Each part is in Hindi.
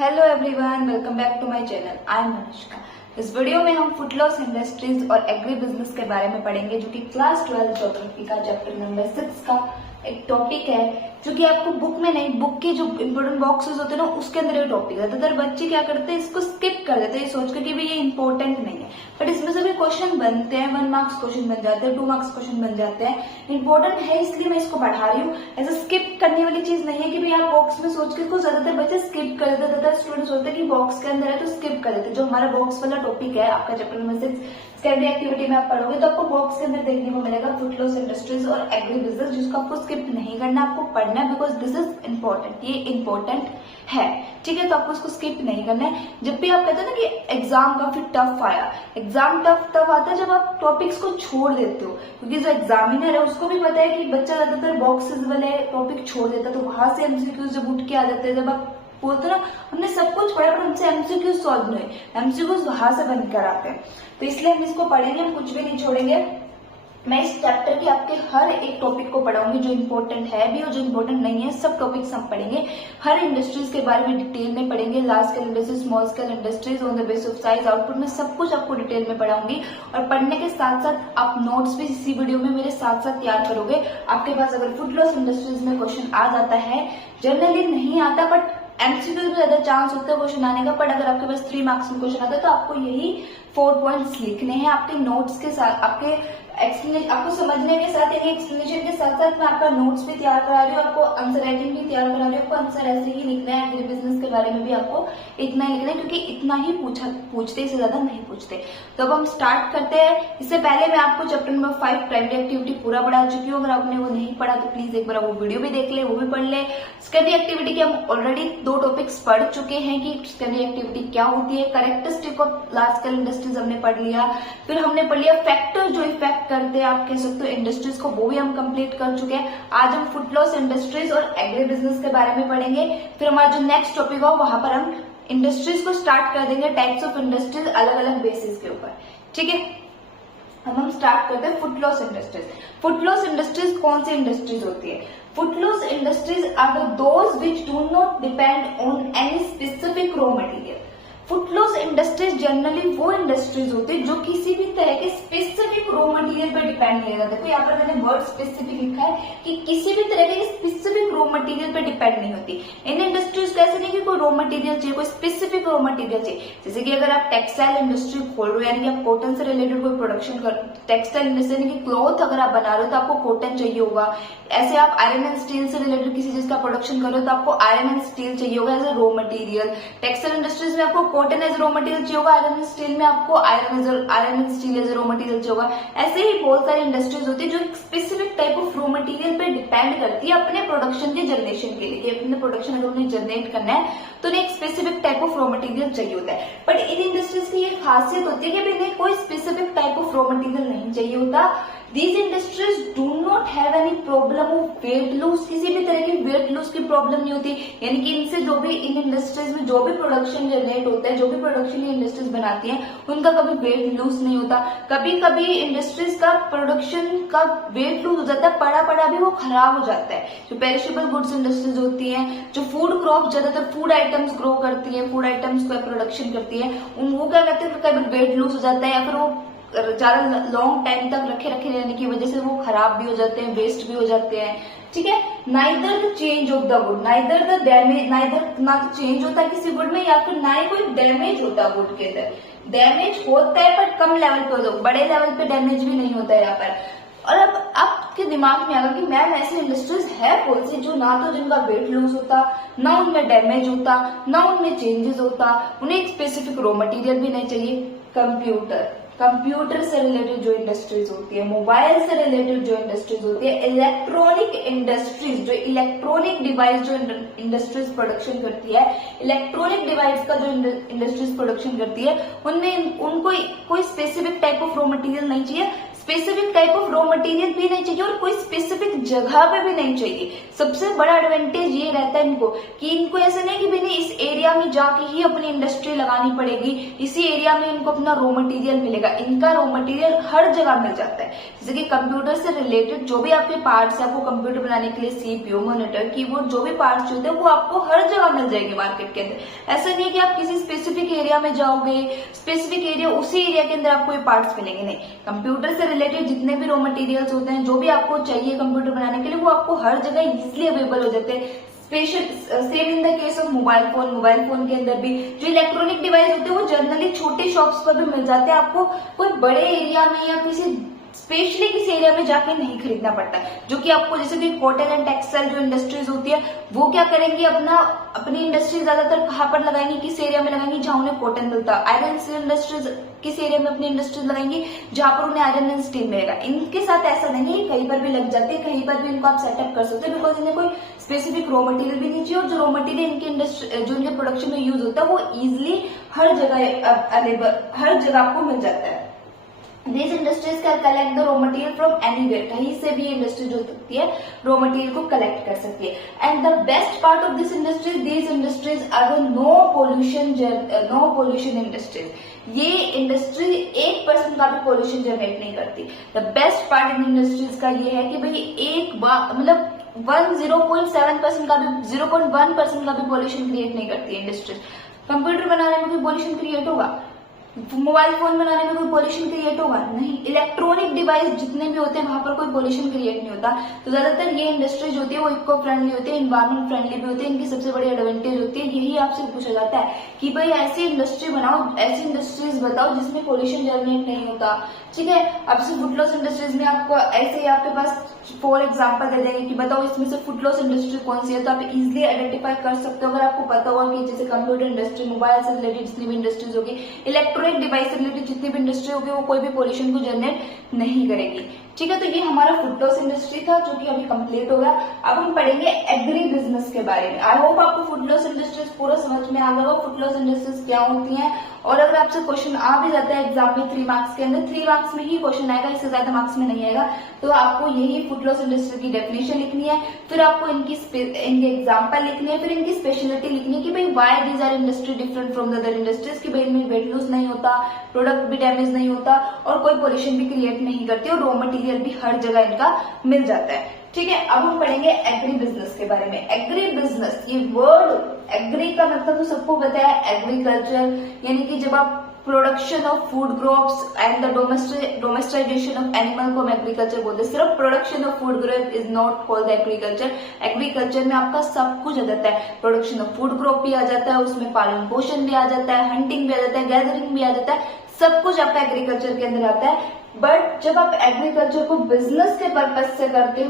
Hello everyone, welcome back to my channel. I am Anushka. इस वीडियो में हम फूड लॉस इंडस्ट्रीज और एग्री बिजनेस के बारे में पढ़ेंगे, जो कि क्लास 12 ज्योग्राफी का चैप्टर नंबर 6 का एक टॉपिक है, जो कि आपको बुक में नहीं, बुक के जो इंपोर्टेंट बॉक्सेस होते हैं ना, उसके अंदर ये टॉपिक है। ज्यादातर बच्चे क्या करते हैं, इसको स्किप कर देते हैं, ये सोचकर कि भाई ये इंपॉर्टेंट नहीं है। बट इसमें से भी क्वेश्चन बनते हैं, 1 मार्क्स क्वेश्चन बन जाते हैं, 2 मार्क्स क्वेश्चन बन जाते हैं। इंपॉर्टेंट है इसलिए मैं इसको पढ़ा रही हूँ। ऐसा स्किप करने वाली चीज नहीं है कि भाई आप बॉक्स में सोच के इसको ज्यादातर बच्चे स्किप कर देते हैं। ज्यादातर स्टूडेंट सोचते हैं कि बॉक्स के अंदर है तो स्किप कर देते हैं। जो हमारा बॉक्स वाला टॉपिक है आपका चैप्टर नंबर 6 स्टडी एक्टिविटी में आप पढ़ोगे तो आपको बॉक्स के अंदर देखने को मिलेगा फूड लॉस इंडस्ट्रीज और एग्री बिजनेस, जिसको आपको स्किप नहीं करना, आपको पढ़ना है, बिकॉज दिस इज इम्पोर्टेंट। ये इम्पोर्टेंट है, ठीक है, तो आपको इसको स्किप नहीं करना है। जब भी आप कहते हैं ना कि एग्जाम काफी टफ आया, एग्जाम टफ तब आता है जब आप टॉपिक्स को छोड़ देते हो, क्योंकि जो एग्जामिनर है उसको भी पता है कि बच्चा ज्यादातर बॉक्सेस वाले टॉपिक छोड़ देता है, तो वहां से एमसीक्यूज जब उठ के आ जाते हैं, जब आप बोलते ना हमने सब कुछ पढ़ा पर हमसे एमसीक्यू सॉल्व नहीं, एमसीक्यूज वहां से बनकर आते हैं। तो इसलिए हम इसको पढ़ेंगे, हम कुछ भी नहीं छोड़ेंगे। मैं इस चैप्टर के आपके हर एक टॉपिक को पढ़ाऊंगी, जो इम्पोर्टेंट है भी और जो इम्पोर्टेंट नहीं है, सब टॉपिक्स हम पढ़ेंगे। हर इंडस्ट्रीज के बारे में डिटेल में पढ़ेंगे, large scale industries, small scale industries, on the base of size, output में सब कुछ आपको डिटेल में पढ़ाऊंगी। और पढ़ने के साथ साथ आप नोट्स भी इसी वीडियो में मेरे साथ साथ तैयार करोगे। आपके पास अगर फूड लॉस इंडस्ट्रीज में क्वेश्चन आ जाता है, जनरली नहीं आता बट एमसीक्यू में ज्यादा चांस होता है क्वेश्चन आने का, बट अगर आपके पास 3 मार्क्स में क्वेश्चन आता है तो आपको यही 4 पॉइंट्स लिखने हैं आपके नोट्स के साथ, आपके एक्सप्लेनेशन, आपको समझने के साथ, यानी एक्सप्लेनेशन के साथ साथ मैं आपका नोट्स भी तैयार करा रही हूँ, आपको आंसर राइटिंग भी तैयार करा रही हूँ। आपको आंसर ऐसे ही लिखना है, एग्री बिजनेस के बारे में भी आपको इतना ही लिखना है, क्योंकि इतना ही पूछते, इससे ज्यादा नहीं पूछते। तो अब हम स्टार्ट करते हैं। इससे पहले मैं आपको चैप्टर नंबर 5 प्राइमरी एक्टिविटी पूरा पढ़ा चुकी हूँ। अगर आपने वो नहीं पढ़ा तो प्लीज एक बार वो वीडियो भी देख ले, वो भी पढ़ ले। स्टडी एक्टिविटी के हम ऑलरेडी 2 टॉपिक्स पढ़ चुके हैं कि स्टडी एक्टिविटी क्या होती है। Characteristic of large scale industries हमने पढ़ लिया, फिर हमने पढ़ लिया फैक्टर जो इफेक्ट करते हैं आप कह सकते हो इंडस्ट्रीज को, वो भी हम कंप्लीट कर चुके हैं। आज हम फूड लॉस इंडस्ट्रीज और एग्री बिजनेस के बारे में पढ़ेंगे। फिर हमारा जो नेक्स्ट टॉपिक हो वहां पर हम इंडस्ट्रीज को स्टार्ट कर देंगे, टाइप्स ऑफ इंडस्ट्रीज अलग अलग बेसिस के ऊपर, ठीक है। अब हम स्टार्ट करते हैं footloose industries. Footloose industries कौन सी इंडस्ट्रीज होती है? Footloose industries are those which do not depend on any specific raw material. Footloose industries generally वो इंडस्ट्रीज होती है जो किसी भी तरह के स्पेसिफिक रॉ मटेरियल पर डिपेंड नहीं रहता। तो यहाँ पर मैंने वर्ड स्पेसिफिक लिखा है कि किसी भी तरह के स्पेसिफिक रॉ मटेरियल पर डिपेंड नहीं होती। इन इंडस्ट्रीज को ऐसे नहीं कि कोई रॉ मटेरियल चाहिए, कोई स्पेसिफिक रॉ मटेरियल चाहिए। जैसे कि अगर आप टेक्सटाइल इंडस्ट्री खोल रहे हो, यानी कि आप कॉटन से रिलेटेड कोई प्रोडक्शन कर, टेक्सटाइल इंडस्ट्री यानी कि क्लॉथ अगर आप बना रहे हो तो आपको कॉटन चाहिए होगा। ऐसे आप आयरन एंड स्टील से रिलेटेड किसी चीज का प्रोडक्शन कर रहे हो तो आपको आयरन एंड स्टील चाहिए होगा as a raw material. Textile industries में आपको कॉटन एज रॉ मटेरियल चाहिए होगा, आयरन एंड स्टील में आपको iron and steel as raw material चाहिए होगा। ऐसे ही बहुत सारी इंडस्ट्रीज होती है जो एक specific type of raw material पे डिपेंड करती है अपने प्रोडक्शन के जनरेशन के लिए। अपने प्रोडक्शन अगर उन्हें जनरेट करना है तो उन्हें एक specific type of raw material चाहिए होता है। बट इन इंडस्ट्रीज की ये खासियत होती है कि इन्हें कोई specific type of raw material नहीं चाहिए होता। These industries do not have any problem of weight loss, किसी भी तरह की वेट लॉस की प्रॉब्लम नहीं होती। यानी कि इनसे जो भी इन इंडस्ट्रीज में जो भी प्रोडक्शन जनरेट होता है, जो भी प्रोडक्शन ये इंडस्ट्रीज बनाती हैं, उनका कभी वेट लॉस नहीं होता। कभी कभी इंडस्ट्रीज का प्रोडक्शन का वेट लॉस हो जाता है, पड़ा भी वो खराब हो जाता है। जो पेरिशेबल गुड्स इंडस्ट्रीज होती हैं, जो फूड क्रॉप ज्यादातर फूड आइटम्स ग्रो करती है, फूड आइटम्स का प्रोडक्शन करती है, वो क्या करते हैं, कभी वेट लॉस हो जाता है या फिर वो ज्यादा लॉन्ग टाइम तक रखे रहने की वजह से वो खराब भी हो जाते हैं, वेस्ट भी हो जाते हैं, ठीक है। Neither the change of the wood, neither the damage, ना तो चेंज होता है किसी वुड में या फिर ना ही कोई डैमेज होता है वुड के अंदर। डैमेज होता है पर कम लेवल पे होता है, बड़े लेवल पे डैमेज भी नहीं होता है यहाँ पर। और अब आपके दिमाग में आएगा कि मैम ऐसी इंडस्ट्रीज है कौन सी जो ना तो जिनका वेट लॉस होता, ना उनमें डैमेज होता, ना उनमें चेंजेस होता, उन्हें एक स्पेसिफिक रॉ मटेरियल भी नहीं चाहिए। कंप्यूटर से रिलेटेड जो इंडस्ट्रीज होती है, मोबाइल से रिलेटेड जो इंडस्ट्रीज होती है, इलेक्ट्रॉनिक इंडस्ट्रीज जो इलेक्ट्रॉनिक डिवाइस जो इंडस्ट्रीज प्रोडक्शन करती है, इलेक्ट्रॉनिक डिवाइस का जो इंडस्ट्रीज प्रोडक्शन करती है, उनमें उनको कोई specific type of raw material नहीं चाहिए, specific type of raw material भी नहीं चाहिए और कोई स्पेसिफिक जगह पे भी नहीं चाहिए। सबसे बड़ा एडवांटेज ये रहता है इनको कि इनको ऐसा नहीं कि मैंने इस एरिया एरिया में जाके ही अपनी इंडस्ट्री लगानी पड़ेगी, इसी एरिया में इनको अपना रॉ मटेरियल मिलेगा। इनका रॉ मटेरियल हर जगह मिल जाता है, जैसे कि कंप्यूटर से रिलेटेड जो भी आपके पार्ट्स है, आपको कंप्यूटर बनाने के लिए सीपीयू, मॉनिटर, कीबोर्ड, जो भी पार्ट्स होते हैं वो आपको हर जगह मिल जाएंगे मार्केट के अंदर। ऐसा नहीं है कि आप किसी स्पेसिफिक एरिया में जाओगे, स्पेसिफिक एरिया, उसी एरिया के अंदर आपको ये पार्ट्स मिलेंगे, नहीं। कंप्यूटर से रिलेटेड जितने भी रॉ मटेरियल्स होते हैं, जो भी आपको चाहिए कंप्यूटर बनाने के लिए, वो आपको हर जगह इजिली अवेलेबल हो जाते हैं। Same in the case of mobile phone के अंदर भी जो इलेक्ट्रॉनिक डिवाइस होते हैं वो जनरली छोटे शॉप्स पर भी मिल जाते हैं, आपको कोई बड़े एरिया में या किसी स्पेशली किसी एरिया में जाके नहीं खरीदना पड़ता। जो कि आपको जैसे कि कॉटन एंड टेक्सटाइल जो इंडस्ट्रीज होती है वो क्या करेंगी, अपनी इंडस्ट्री ज्यादातर कहाँ पर लगाएंगी, किस एरिया में लगाएंगी, जहां उन्हें कॉटन मिलता है। आयरन स्टील इंडस्ट्रीज किस एरिया में अपनी इंडस्ट्रीज लगाएंगी, जहां पर उन्हें आयरन एंड स्टील मिलेगा। इनके साथ ऐसा नहीं है, कहीं पर भी लग जाती है, कहीं पर भी इनको आप सेटअप कर सकते हैं, बिकॉज इन्हें कोई स्पेसिफिक रॉ मटेरियल भी नहीं चाहिए, और जो रॉ मटेरियल इनकी इंडस्ट्री जो इनके प्रोडक्शन में यूज होता है वो इजिली हर जगह आपको मिल जाता है। These industries can collect the raw material from anywhere, कहीं से भी इंडस्ट्री जो सकती है रॉ मटेरियल को कलेक्ट कर सकती है। And the best part of this industries, these industries are no pollution industries. ये इंडस्ट्री 1% का भी पोल्यूशन जनरेट नहीं करती। The best part in industries का ये है कि भाई एक बार मतलब 0.7% का भी 0.1% का भी पोल्यूशन क्रिएट नहीं करती है इंडस्ट्रीज। कंप्यूटर बनाने में कोई पोल्यूशन क्रिएट होगा, मोबाइल फोन बनाने में कोई पोल्यूशन क्रिएट होगा नहीं, इलेक्ट्रॉनिक डिवाइस जितने भी होते हैं वहां पर कोई पोल्यूशन क्रिएट नहीं होता। तो ज्यादातर ये इंडस्ट्रीज होती है वो इको फ्रेंडली होती है, इन्वायरमेंट फ्रेंडली भी होती है। इनकी सबसे बड़ी एडवांटेज होती है, यही आपसे पूछा जाता है कि भाई ऐसी इंडस्ट्री बनाओ, ऐसी इंडस्ट्रीज बताओ जिसमें पोल्यूशन जनरेट नहीं होता। ठीक है, अब से फुटलॉस इंडस्ट्रीज में आपको ऐसे ही आपके पास फॉर एग्जाम्पल दे देंगे कि बताओ इसमें से फुटलॉस इंडस्ट्री कौन सी है, तो आप इजिली आइडेंटिफाई कर सकते हो। अगर आपको पता होगा कि जैसे कंप्यूटर इंडस्ट्री, मोबाइल से रिलेटेड जितनी भी इंडस्ट्रीज होगी, इलेक्ट्रॉनिक डिवाइस से रिलेटेड जितनी भी इंडस्ट्री होगी, वो कोई भी पोल्यूशन को जनरेट नहीं करेगी। ठीक है, तो ये हमारा फुटलॉस इंडस्ट्री था जो कि अभी कंप्लीट हो गया। अब हम पढ़ेंगे एग्री बिजनेस के बारे में। आई होप आपको फुटलॉस इंडस्ट्रीज पूरा समझ में आ गया होगा, फुटलॉस इंडस्ट्रीज क्या होती हैं। और अगर आपसे क्वेश्चन आ भी जाता है एग्जाम में 3 मार्क्स के अंदर, 3 मार्क्स में ही क्वेश्चन आएगा, इससे ज्यादा मार्क्स में नहीं आएगा, तो आपको यही फुटलॉस इंडस्ट्री की डेफिनेशन लिखनी है, फिर आपको इनकी एग्जाम्पल लिखनी है, फिर इनकी स्पेशलिटी लिखनी है कि भाई why these our industry different from the other industries, की भाई इनमें वेट लूज नहीं होता, प्रोडक्ट भी डैमेज नहीं होता और कोई पोल्यूशन भी क्रिएट नहीं करती और रॉ मटेरियल भी हर जगह इनका मिल जाता है। ठीक है, अब हम पढ़ेंगे एग्री बिजनेस के बारे में। एग्री बिजनेस, ये वर्ड एग्री का मतलब तो सबको पता है, एग्रीकल्चर यानी कि जब आप production of food crops and the domestication of animal को हम एग्रीकल्चर बोलते हैं। सिर्फ production of food crop is not called agriculture. Agriculture में आपका सब कुछ आ जाता है, प्रोडक्शन ऑफ फूड क्रॉप भी आ जाता है, उसमें पालन पोषण भी आ जाता है, हंटिंग भी आ जाता है, गैदरिंग भी आ जाता है, सब कुछ आपका एग्रीकल्चर के अंदर आता है। बट जब आप एग्रीकल्चर को बिजनेस के पर्पज से करते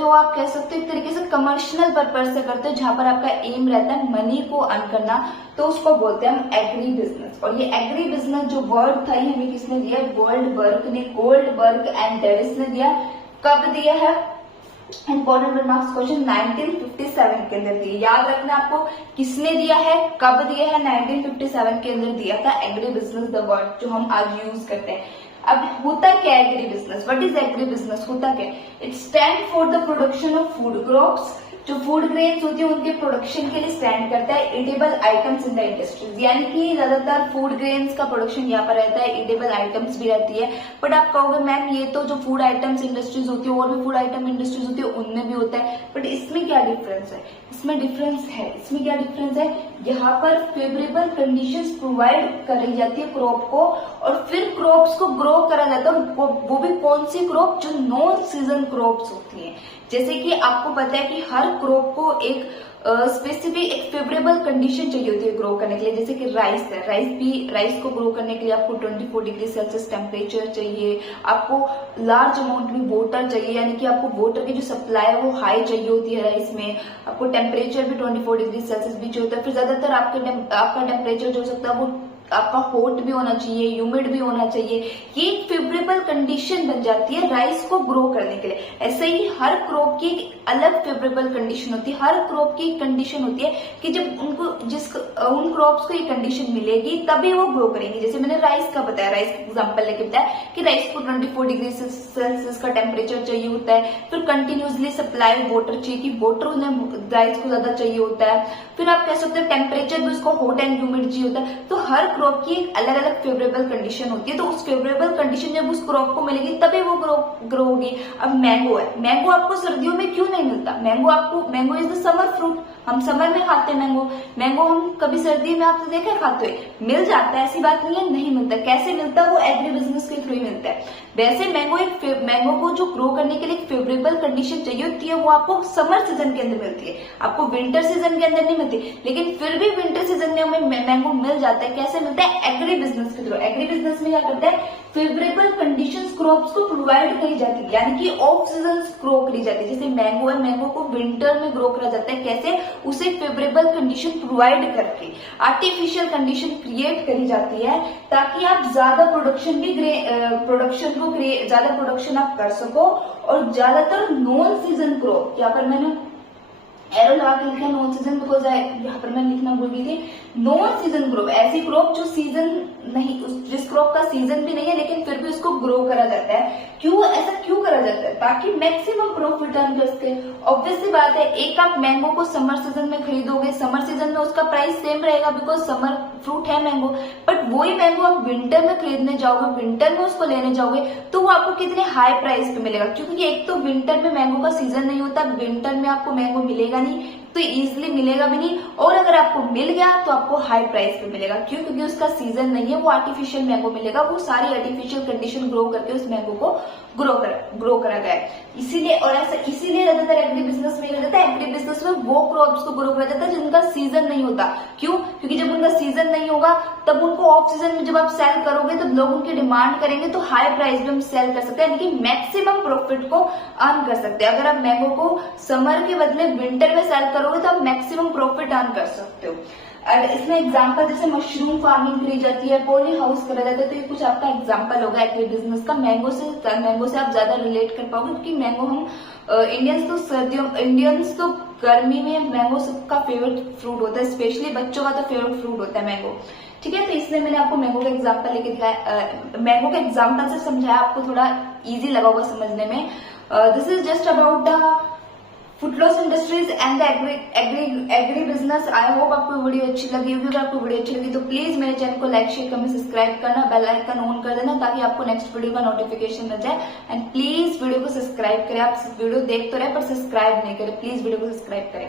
हो, आप कह सकते हो एक तरीके से कमर्शियल पर्पज से करते हो, जहां पर आपका एम रहता है मनी को अर्न करना, तो उसको बोलते हैं हम एग्री बिजनेस। और ये एग्री बिजनेस जो वर्ड था ये हमें किसने दिया, गोल्डबर्ग एंड डेविस ने दिया। कब दिया है, इंपॉर्टेंट रिमार्क्स क्वेश्चन 1957 के अंदर दिए। याद रखना आपको किसने दिया है, कब दिया है, 1957 के अंदर दिया था एग्री बिजनेस, द वर्ड जो हम आज यूज करते हैं। अब होता क्या है agri business, what is agri business, होता क्या, it stand for the production of food crops, जो फूड ग्रेन्स होती है उनके प्रोडक्शन के लिए स्टैंड करता है, edible items in the industries, यानी कि ज्यादातर फूड ग्रेन्स का प्रोडक्शन यहाँ पर रहता है, एडेबल आइटम्स भी रहती है। बट आप कहोगे मैम ये तो जो फूड आइटम्स इंडस्ट्रीज होती है और भी फूड आइटम इंडस्ट्रीज होती है उनमें भी होता है, बट इसमें क्या डिफरेंस है, इसमें क्या डिफरेंस है, यहाँ पर फेवरेबल कंडीशंस प्रोवाइड करी जाती है क्रॉप को, और फिर क्रॉप्स को ग्रो करा जाता है, वो भी कौन सी क्रॉप, जो नॉन सीजन क्रॉप्स होती है। जैसे कि आपको पता है कि हर क्रॉप को एक स्पेसिफिक एक फेवरेबल कंडीशन चाहिए होती है ग्रो करने के लिए। जैसे कि राइस है, राइस को ग्रो करने के लिए आपको 24 डिग्री सेल्सियस टेम्परेचर चाहिए, आपको लार्ज अमाउंट में वाटर चाहिए, यानी कि आपको वाटर की जो सप्लाई है वो हाई चाहिए होती है राइस में, आपको टेम्परेचर भी 24 डिग्री सेल्सियस भी चाहिए होता है। फिर ज्यादातर आपका टेम्परेचर जो हो सकता है वो आपका हॉट भी होना चाहिए, ह्यूमिड भी होना चाहिए। ये एक फेवरेबल कंडीशन बन जाती है राइस को ग्रो करने के लिए। ऐसे ही हर क्रॉप की एक अलग फेवरेबल कंडीशन होती है, हर क्रॉप की कंडीशन होती है कि जब उनको उन क्रॉप्स को ये कंडीशन मिलेगी तभी वो ग्रो करेंगे। जैसे मैंने राइस का बताया, राइस का एग्जांपल लेके बताया कि राइस को 24 डिग्री सेल्सियस का टेम्परेचर चाहिए होता है, फिर कंटिन्यूसली सप्लाई वाटर चाहिए कि वाटर उन्हें राइस को ज्यादा चाहिए होता है, फिर आप कह सकते हो टेम्परेचर भी उसको हॉट एंड ह्यूमिड चाहिए होता है। तो हर क्रॉप की एक अलग अलग फेवरेबल कंडीशन होती है, तो उस फेवरेबल कंडीशन जब उस क्रॉप को मिलेगी तभी वो ग्रो होगी। अब मैंगो है, मैंगो आपको सर्दियों में क्यों नहीं मिलता? Mango is the summer fruit, हम समर में खाते हैं मैंगो हम कभी सर्दी में आपने देखा खाते हुए? मिल जाता है, ऐसी बात नहीं है नहीं मिलता। कैसे मिलता है? वो एग्री बिजनेस के थ्रू ही मिलता है। वैसे मैंगो को जो ग्रो करने के लिए एक फेवरेबल कंडीशन चाहिए होती है, वो आपको समर सीजन के अंदर मिलती है, आपको विंटर सीजन के अंदर नहीं मिलती। लेकिन फिर भी विंटर सीजन में हमें मैंगो मिल जाता है। कैसे मिलता है? एग्री बिजनेस के थ्रू। एग्री बिजनेस में क्या करता है? फेवरेबल कंडीशन क्रॉप्स को प्रोवाइड करी जाती है, यानी कि ऑफ सीजन ग्रो करी जाती है। जैसे मैंगो है, मैंगो को विंटर में ग्रो करा जाता है। कैसे? उसे फेवरेबल कंडीशन प्रोवाइड करके आर्टिफिशियल कंडीशन क्रिएट करी जाती है, ताकि आप ज्यादा प्रोडक्शन ज्यादा प्रोडक्शन आप कर सको। और ज्यादातर नॉन सीजन क्रॉप, यहाँ पर मैंने एरो लगा के लिखा नॉन सीजन, बिकॉज यहाँ पर मैं लिखना भूल गई थी। नॉन सीजन क्रॉप, ऐसी क्रॉप जो सीजन नहीं, जिस क्रॉप का सीजन भी नहीं है लेकिन फिर भी उसको ग्रो करा जाता है। क्यों ऐसा क्यों करा जाता है? ताकि मैक्सिमम प्रॉफिट अर्न कर सके। ऑब्वियसली बात है, एक आप मैंगो को समर सीजन में खरीदोगे, समर सीजन में उसका प्राइस सेम रहेगा बिकॉज समर फ्रूट है मैंगो। बट वही मैंगो आप विंटर में खरीदने जाओगे, विंटर में उसको लेने जाओगे, तो वो आपको कितने हाई प्राइस पे मिलेगा? क्योंकि एक तो विंटर में मैंगो का सीजन नहीं होता, विंटर में आपको मैंगो मिलेगा नहीं, तो इजीली मिलेगा भी नहीं। और अगर आपको मिल गया तो आपको हाई प्राइस पे मिलेगा। क्यों? क्योंकि उसका सीजन नहीं है, वो आर्टिफिशियल मैंगो मिलेगा। वो सारी आर्टिफिशियल कंडीशन ग्रो करके उस मैंगो को ग्रो करा गया है। इसीलिए ज्यादातर एग्री बिजनेस में क्या जाता है? एग्री बिजनेस में वो क्रॉप्स को ग्रो करा जाता है जिनका सीजन नहीं होता। क्यों? क्योंकि जब उनका सीजन नहीं होगा तब उनको ऑफ सीजन में जब आप सेल करोगे तो लोग उनकी डिमांड करेंगे, तो हाई प्राइस में हम सेल कर सकते हैं, यानी कि मैक्सिमम प्रॉफिट को अर्न कर सकते हैं। अगर आप मैंगो को समर के बदले विंटर में सेल करोगे तो आप मैक्सिमम प्रॉफिट अर्न कर सकते हो। और इसमें एग्जांपल जैसे मशरूम फार्मिंग करी जाती है, पॉली हाउस करा जाता है, तो ये कुछ आपका एग्जांपल होगा एग्री बिजनेस का। मैंगो से आप ज्यादा रिलेट कर पाओगे, क्योंकि मैंगो हम इंडियंस तो गर्मी में मैंगो सबका फेवरेट फ्रूट होता है, स्पेशली बच्चों का तो फेवरेट फ्रूट होता है मैंगो। ठीक है, तो इसलिए मैंने आपको मैंगो का एग्जांपल लेके दिखाया, मैंगो के एग्जांपल से समझाया, आपको थोड़ा इजी लगा होगा समझने में। This is just about the footloose industries and agri business. I hope आपको वीडियो अच्छी लगी होगी। अगर आपको वीडियो अच्छी लगी तो प्लीज मेरे चैनल को लाइक, शेयर, कमेंट, सब्सक्राइब करना, बेल आइकन ऑन कर देना, ताकि आपको नेक्स्ट वीडियो का नोटिफिकेशन मिल जाए। एंड प्लीज वीडियो को सब्सक्राइब करें। आप वीडियो देख तो रहे पर सब्सक्राइब नहीं करें, प्लीज वीडियो को सब्सक्राइब करें।